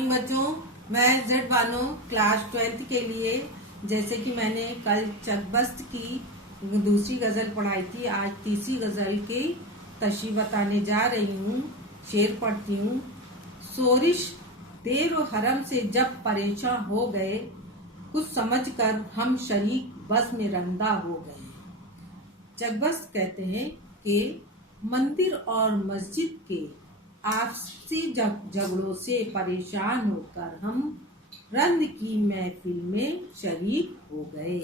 Morning बच्चों, मैं Z Bano class 12th के लिए, जैसे कि मैंने कल चकबस्त की दूसरी गज़ल पढ़ाई थी, आज तीसरी गज़ल की तशरीह बताने जा रही हूँ। शेर पढ़ती हूँ। सोरिश देर व हरम से जब परेशान हो गए, कुछ समझकर हम शरीक बस में रंदा हो गए। चकबस्त कहते हैं कि मंदिर और मस्जिद के आपसी झगड़ों से परेशान होकर हम रंद की महफिल में शरीक हो गए।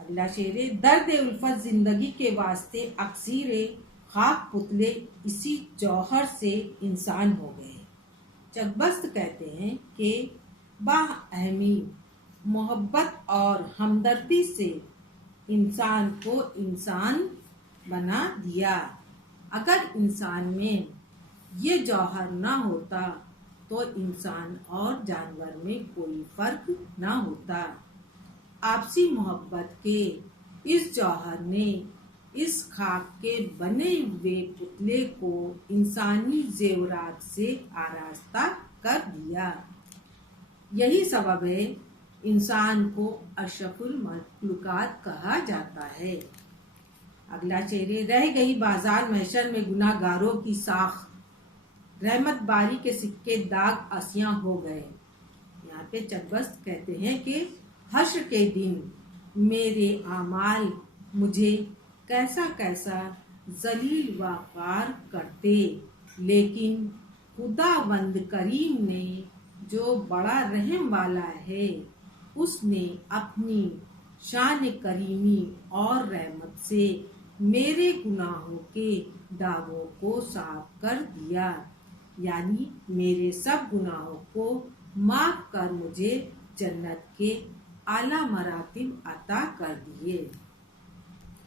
अगला शेर है, दर्द उल्फत जिंदगी के वास्ते अक्सीरे खाक पुतले इसी जौहर से इंसान हो गए। चकबस्त कहते हैं कि बाअहमी मोहब्बत और हमदर्दी से इंसान को इंसान बना दिया। अगर इंसान में ये जौहर ना होता तो इंसान और जानवर में कोई फर्क ना होता। आपसी मोहब्बत के इस जौहर ने इस खाक के बने हुए पुतले को इंसानी जेवरात से आरास्ता कर दिया। यही सबब है इंसान को अशरफुल मखलूकात कहा जाता है। अगला शेर है, रह गई बाजार महशर में गुनाहगारों की साख, रहमत बारी के सिक्के दाग असियां हो गए। यहाँ पे चकबस्त कहते हैं कि हश्र के दिन मेरे आमाल मुझे कैसा कैसा जलील वाकार करते, लेकिन खुदावंद करीम ने जो बड़ा रहम वाला है, उसने अपनी शान करीमी और रहमत से मेरे गुनाहों के दागों को साफ कर दिया, यानी मेरे सब गुनाहों को माफ कर मुझे जन्नत के आला मरातिब अता कर दिए।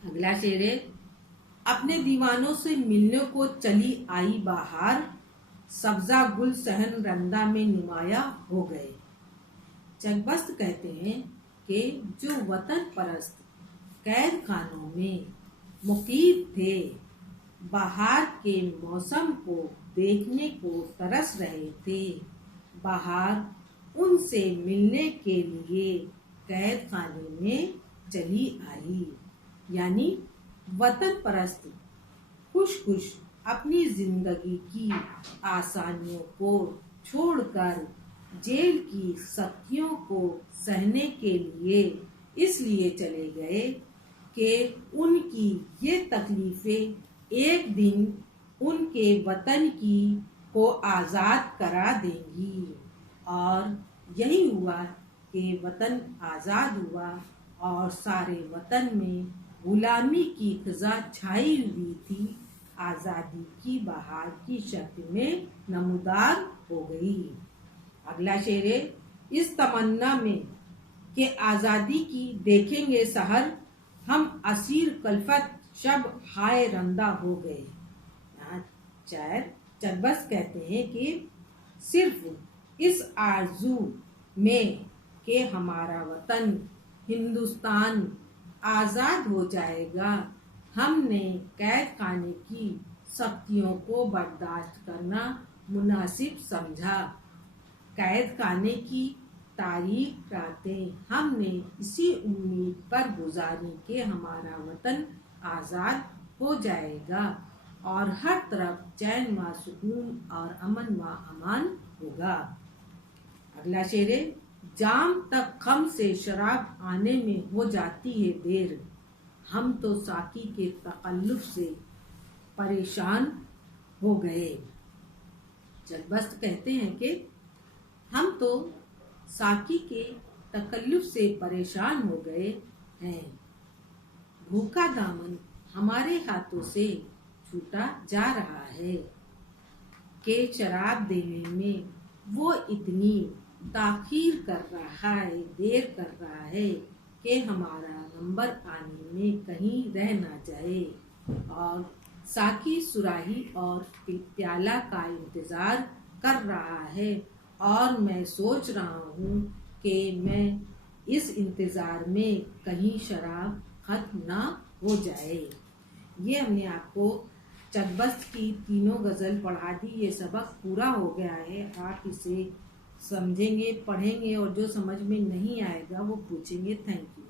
अगला शेर है, अपने दीवानों से मिलने को चली आई बाहर, सब्जा गुल सहन रंदा में नुमाया हो गए। चकबस्त कहते हैं कि जो वतन परस्त कैद खानों में मुकीम थे, बाहर के मौसम को देखने को तरस रहे थे, बाहर उनसे मिलने के लिए कैद खाने में चली आई, यानी वतन परस्त खुश खुश अपनी जिंदगी की आसानियों को छोड़कर जेल की सख्तियों को सहने के लिए इसलिए चले गए कि उनकी ये तकलीफें एक दिन उनके वतन की को आज़ाद करा देंगी। और यही हुआ कि वतन आज़ाद हुआ और सारे वतन में गुलामी की ख़ज़ा छाई हुई थी, आज़ादी की बहार की शक्ल में नमूदार हो गई। अगला शेर है, इस तमन्ना में कि आज़ादी की देखेंगे सहर, हम असीर कल्फत शब हाय रंदा हो गए। यहाँ चकबस्त कहते हैं कि सिर्फ इस आरज़ू में कि हमारा वतन हिंदुस्तान आज़ाद हो जाएगा, हमने कैद खाने की सख्तियों को बर्दाश्त करना मुनासिब समझा। कैद खाने की तारीख रातें हमने इसी उम्मीद पर गुजारी कि हमारा वतन आज़ाद हो जाएगा और हर तरफ चैन व सुकून और अमन व अमान होगा। अगला शेर है, जाम तक खम से शराब आने में हो जाती है देर, हम तो साकी के तकल्लुफ से परेशान हो गए। चकबस्त कहते हैं कि हम तो साकी के तकल्लुफ से परेशान हो गए हैं, भूखा दामन हमारे हाथों से छूटा जा रहा है कि शराब देने में वो इतनी ताखीर कर रहा है, देर कर रहा है कि हमारा नंबर आने में कहीं रह ना जाए, और साकी सुराही और प्याला का इंतज़ार कर रहा है, और मैं सोच रहा हूँ कि मैं इस इंतज़ार में कहीं शराब खत्म ना हो जाए। ये हमने आपको चकबस्त की तीनों गज़ल पढ़ा दी। ये सबक पूरा हो गया है। आप इसे समझेंगे, पढ़ेंगे और जो समझ में नहीं आएगा वो पूछेंगे। Thank you.